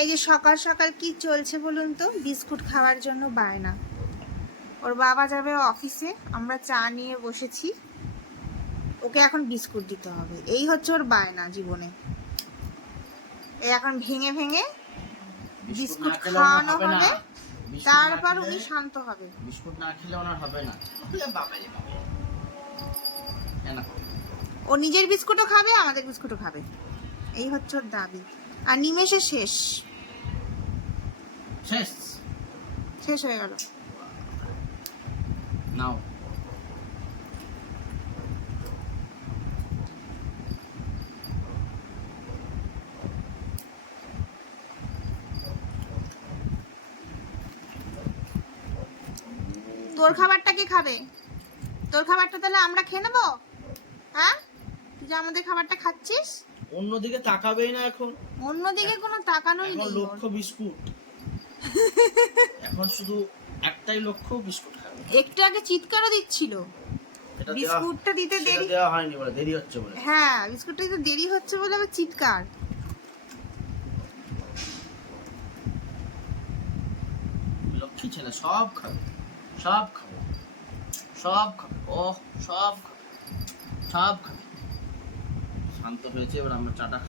এই যে সকাল সকাল কি চলছে বলুন তো, বিস্কুট খাওয়ার জন্য বায়না। ওর বাবা যাবে অফিসে, আমরা চা নিয়ে বসেছি, ওকে এখন বিস্কুট দিতে হবে, এই হচ্ছে ওর বায়না জীবনে। এই এখন ভেঙে ভেঙে বিস্কুট খাওয়ানো হবে, তারপর উনি শান্ত হবে। বিস্কুট না খেলে ওনার হবে না। ও নিজের বিস্কুটও খাবে, আমাদের বিস্কুটও খাবে, এই হচ্ছে ওর দাবি। আর নিমেষে শেষ শেষ শেষ হয়ে গেল। নাও তোর খাবারটা কে খাবে? তোর খাবারটা তাহলে আমরা খেয়ে নেবো? হ্যাঁ, তুই যে আমাদের খাবারটা খাচ্ছিস। অন্যদিকে তাকাবেই না এখন। অন্যদিকে কোনো তাকানোই এখন নেই। লক্ষ্য বিস্কুট। এখন শুধু একটাই লক্ষ্য, বিস্কুট খাবে। একটু আগে চিৎকারও দিচ্ছিল, বিস্কুটটা দিতে দেরি দেওয়া হয়নি বলে, দেরি হচ্ছে বলে। হ্যাঁ, বিস্কুটটা দিতে দেরি হচ্ছে বলে আবার চিৎকার। লক্ষ্মী ছেলে, সব খাবে, সব খাবে, সব খাবে, ও সব খাবে, সব খাবে। শান্ত হয়েছে, এবার আমরা চাটা